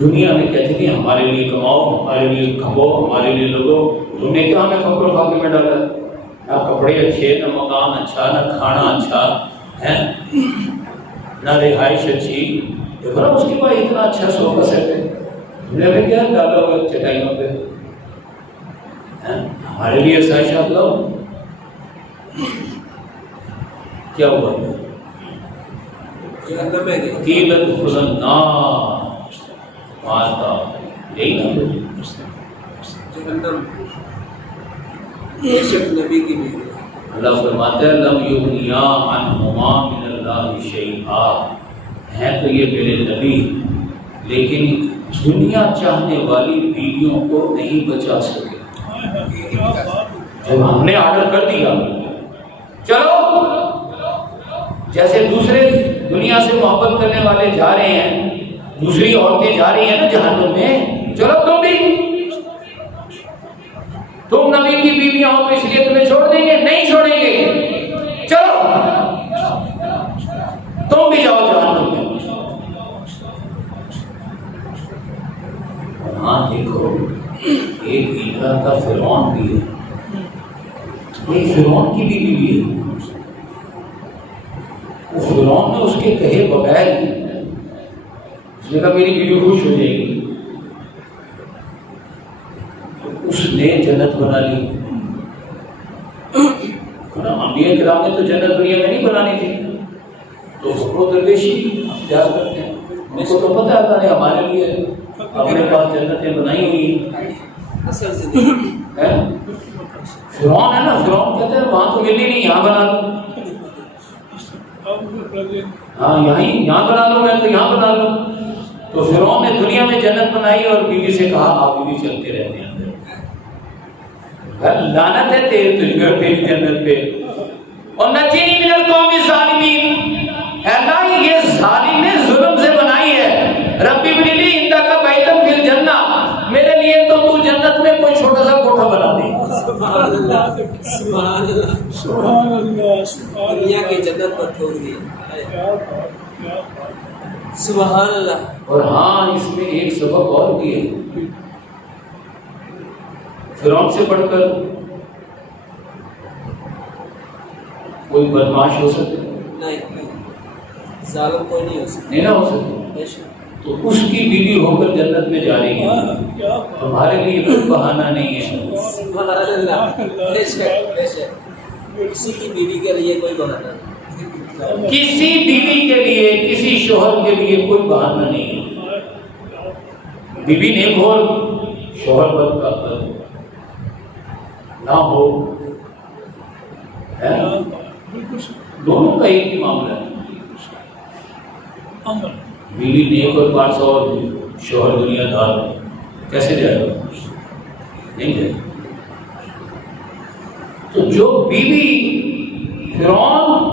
دنیا میں کہتے تھے ہمارے لیے کماؤ، ہمارے لیے کھپو، ہمارے لیے لگو۔ تم نے کیا ہمیں فقر و فاقے میں ڈالا؟ نہ کپڑے اچھے، نہ مکان اچھا، نہ کھانا اچھا ہے، نہ رہائش اچھی۔ دیکھو نا اس کے پاس اتنا اچھا صوفہ سیٹ ہے، تم نے ہمیں کیا ڈالا ہوا چٹائیوں پہ؟ ہمارے لیے سائشات لاؤ۔ کیا ہوا؟ جہنم میں گئے، قیلت ادخلوا النار، ماتا یہی نا جہنم بے شک نبی کی بھی۔ اللہ فرماتا ہے لم یغنیا عنہما من اللہ شیئا، ہیں تو یہ میرے نبی لیکن دنیا چاہنے والی بیویوں کو نہیں بچا سکے۔ جب ہم نے آرڈر کر دیا چلو، جیسے دوسرے دنیا سے محبت کرنے والے جا رہے ہیں، دوسری عورتیں جا رہی ہیں نا جہنم میں، چلو تم بھی، تم نبی کی بیویاں ہو تو اس لیے تمہیں چھوڑ دیں گے؟ نہیں چھوڑیں گے، چلو تم بھی جاؤ جہنم میں۔ ہاں دیکھو ایک عیدہ کا فرعون بھی ہے، ایک فرعون کی بھی بیوی ہے، فرعون نے اس کے کہے بغیر اس نے کہا میری بیوی خوش ہو جائے گی، تو اس نے جنت بنا لی۔ انبیاء کرام نے تو جنت دنیا میں نہیں بنانی تھی، تو فقر و درویشی اختیار کرتے ہیں، ان کو تو پتہ ہے اللہ نے ہمارے لیے اپنے پاس جنتیں بنائی ہوئی اصل زندگی ہے۔ فرعون ہے نا، فرعون کہتے ہیں وہاں تو ملنی نہیں، یہاں بنا لو، ہاں یہاں بنا لو، میں تو یہاں بنا لوں۔ تو فرعون نے دنیا میں جنت بنائی اور بیوی سے کہا آپ بیوی چلتے رہتے ہیں اندر، لعنت ہے تیری جنت پہ، اور نجینی من القوم الظالمین، اللہ یہ ظالم نے ظلم سے بنائی ہے۔ ربی ابن لی عندک بیتا فی الجنہ، میرے لیے تو تو جنت میں کوئی چھوٹا سا کوٹھا بنا سبحان اللہ سبحان اللہ سبحان دنیا اللہ کی جنت پر ٹھوک دیا کیا بات کیا بات سبحان اللہ اور ہاں اس میں ایک سبب اور بھی ہے، فرعون سے پڑھ کر کوئی بدماش ہو سکتا نہیں ظالم کوئی نہیں ہو سکتا نہیں نہ ہو سکتا، بے شک تو اس کی بیوی ہو کر جنت میں جا رہی ہے، کیا بات تمہارے لیے کوئی بہانہ نہیں ہے۔ سبحان اللہ بے شک بے شک کسی کی بیوی کے لیے کوئی بہانہ نہیں کسی بیوی کے لیے، کسی شوہر کے لیے کوئی بہانہ نہیں ہے۔ بیوی نیک ہو، شوہر بد کا بد نہ ہو، ہے؟ بالکل صحیح دونوں کا ایک ہی معاملہ ہے، عمل بیوی نیک اور 500 اور شوہر دنیا دار، کیسے جائے گا؟ نہیں جائے گا۔ تو جو بیوی فرعون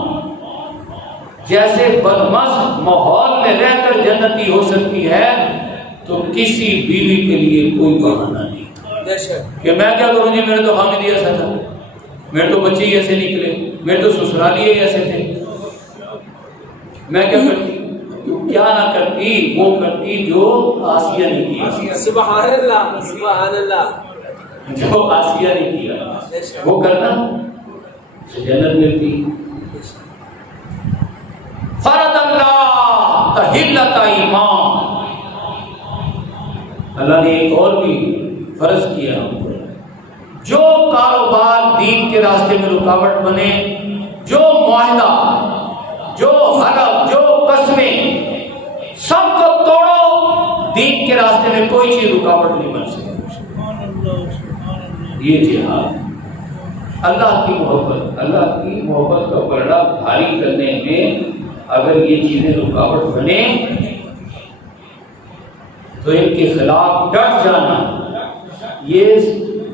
جیسے بدمست ماحول میں رہ کر جنتی ہو سکتی ہے، تو کسی بیوی کے لیے کوئی بہانہ نہیں بے شک کہ میں کیا کروں جی، میرے تو خامد ہی ایسا تھا، میرے تو بچے ہی ایسے نکلے، میرے تو سسرالی ہی ایسے تھے، میں کیا کرتی؟ تو کیا نہ کرتی، وہ کرتی جو آسیہ نے کیا، سبحان اللہ سبحان اللہ جو آسیہ نے کیا بے شک وہ کرنا، اسے جنت ملتی۔ بے شک فرض اللہ تحلت ایمان، اللہ نے ایک اور بھی فرض کیا ہم پر، جو کاروبار دین کے راستے میں رکاوٹ بنے، جو معاہدہ، جو حلف، جو قسمیں، سب کو توڑو، دین کے راستے میں کوئی چیز رکاوٹ نہیں بن سکتی۔ سبحان اللہ سبحان اللہ یہ جہاد اللہ کی محبت، اللہ کی محبت کا پلڑا بھاری کرنے میں اگر یہ چیزیں رکاوٹ بنے تو ان کے خلاف ڈٹ جانا، یہ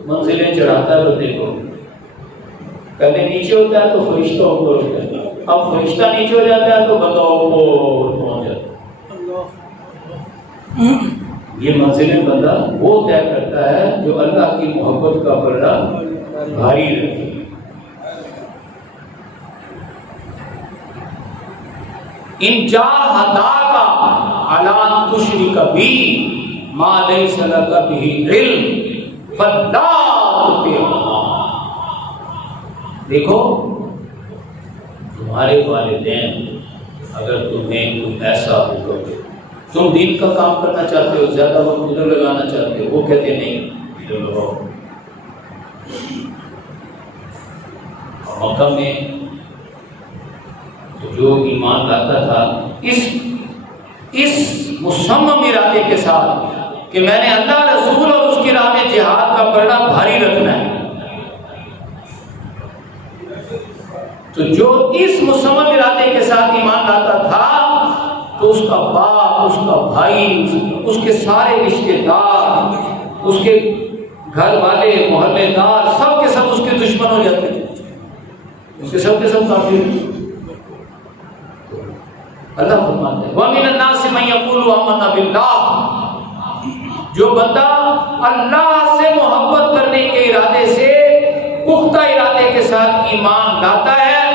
منزلیں چڑھاتا ہے بندے کو۔ پہلے نیچے ہوتا ہے تو فرشتہ اوپر ہوتا ہے، اب فرشتہ نیچے ہو جاتا ہے تو بندہ اوپر پہنچ جاتا ہے۔ اللہ یہ منزلیں بندہ وہ طے کرتا ہے جو اللہ کی محبت کا پلڑا بھاری رکھے۔ ان جاہداک علی ان تشرک بی ما لیس لک بہ علم فلا تطعہما۔ دیکھو تمہارے والدین اگر تمہیں کوئی ایسا حکم دے، تم دین کا کام کرنا چاہتے ہو، زیادہ وقت ادھر لگانا چاہتے ہو، وہ کہتے نہیں ادھر لگاؤ۔ مکہ میں تو جو ایمان لاتا تھا اس مصمم ارادے کے ساتھ کہ میں نے اللہ رسول اور اس کی راہ میں جہاد کا پلڑا بھاری رکھنا ہے، تو جو اس مصمم ارادے کے ساتھ ایمان لاتا تھا تو اس کا باپ، اس کا بھائی، اس کے سارے رشتے دار، اس کے گھر والے، محلے دار، سب کے سب اس کے دشمن ہو جاتے تھے، اس کے سب کافر۔ اللہ فرماتا ہے وَمِنَ النَّاسِ مَن يَقُولُ آمَنَّا بِاللَّهِ، جو بندہ اللہ سے محبت کرنے کے ارادے سے، پختہ ارادے کے ساتھ ایمان لاتا ہے،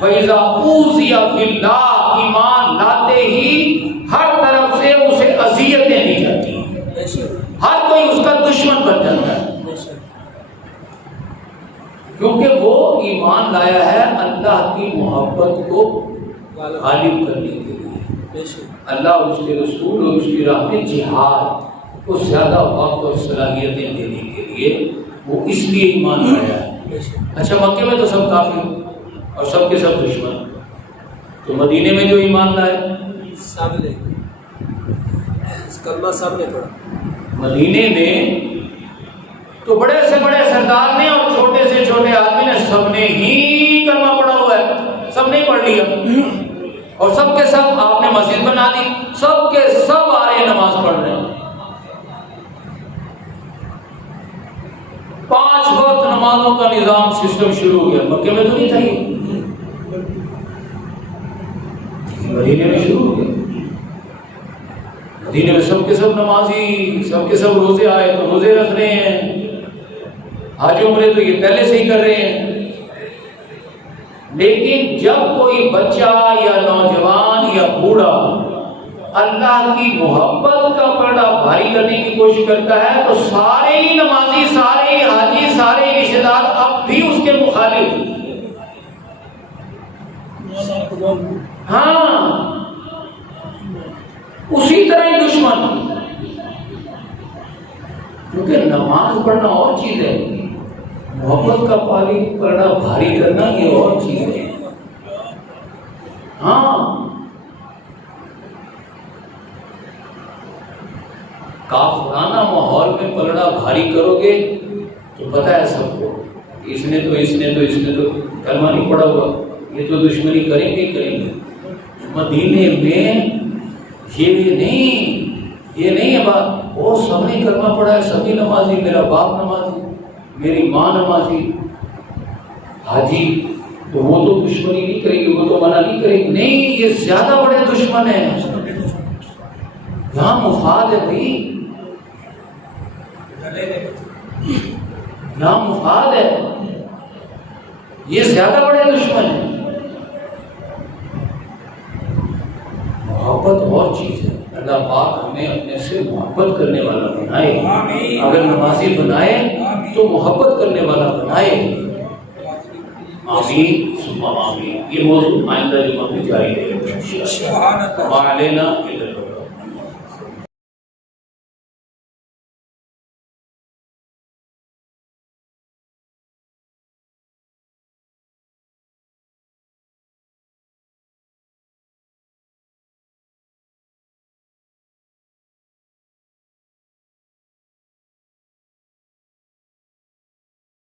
فَإِذَا أُوذِيَ فِي اللَّهِ، ایمان لاتے ہی ہر طرف سے اسے اذیتیں دی جاتی ہیں، ہر کوئی اس کا دشمن بن جاتا ہے، کیونکہ وہ ایمان لایا ہے اللہ کی محبت کو غالب کرنے کے لیے، اللہ اور اس کے رسول اور اس کی راہ میں جہاد کو زیادہ وقت اور صلاحیتیں دینے کے لیے وہ اس لیے ایمان لایا ہے۔ اچھا مکے میں تو سب کافر اور سب کے سب دشمن، تو مدینے میں جو ایمان لائے سب نے کلمہ سب نے پڑھا، مدینے میں تو بڑے سے بڑے سردار نے اور چھوٹے سے چھوٹے آدمی نے سب نے ہی کلمہ پڑھا ہوا ہے، سب نے پڑھ لیا، اور سب کے سب آپ نے مسجد بنا دی، سب کے سب آ رہے نماز پڑھ رہے ہیں، 5 وقت نمازوں کا نظام سسٹم شروع ہو گیا۔ مکے میں تو نہیں تھا، یہ مدینے میں شروع ہو گیا۔ مدینے میں سب کے سب نمازی، سب کے سب روزے آئے تو روزے رکھ رہے ہیں، حج عمرے تو یہ پہلے سے ہی کر رہے ہیں، لیکن جب کوئی بچہ یا نوجوان یا بوڑھا اللہ کی محبت کا پردہ بھاری کرنے کی کوشش کرتا ہے تو سارے ہی نمازی، سارے ہی حاجی، سارے ہی رشتہ دار اب بھی اس کے مخالف. ہاں اسی طرح ہی دشمن، کیونکہ نماز پڑھنا اور چیز ہے، محبت کا پردہ بھاری کرنا یہ اور چیز ہے. ہاں کافرانہ ماحول میں پلڑا بھاری کرو گے تو پتہ ہے سب کو اس نے تو کلمہ نہیں پڑھا ہوا، یہ تو دشمنی کریں گے. مدینے میں یہ نہیں ہے بات، وہ سب نے کلمہ پڑھا ہے، سبھی نمازی، میرا باپ نمازی، میری ماں نمازی، حاجی، تو وہ تو دشمنی نہیں کرے گی، وہ تو منع نہیں کرے گی. نہیں، یہ زیادہ بڑے دشمن ہیں. یہاں مفاد ہے بھائی، یہاں مفاد ہے، یہ زیادہ بڑے دشمن ہیں. محبت اور چیز ہے. اللہ پاک ہمیں اپنے سے محبت کرنے والا بنائے. اگر نمازی بنائے تو محبت کرنے والا بنائے. آمین ثم آمین. یہ موضوع آئندہ جمعہ میں جاری رہے گا.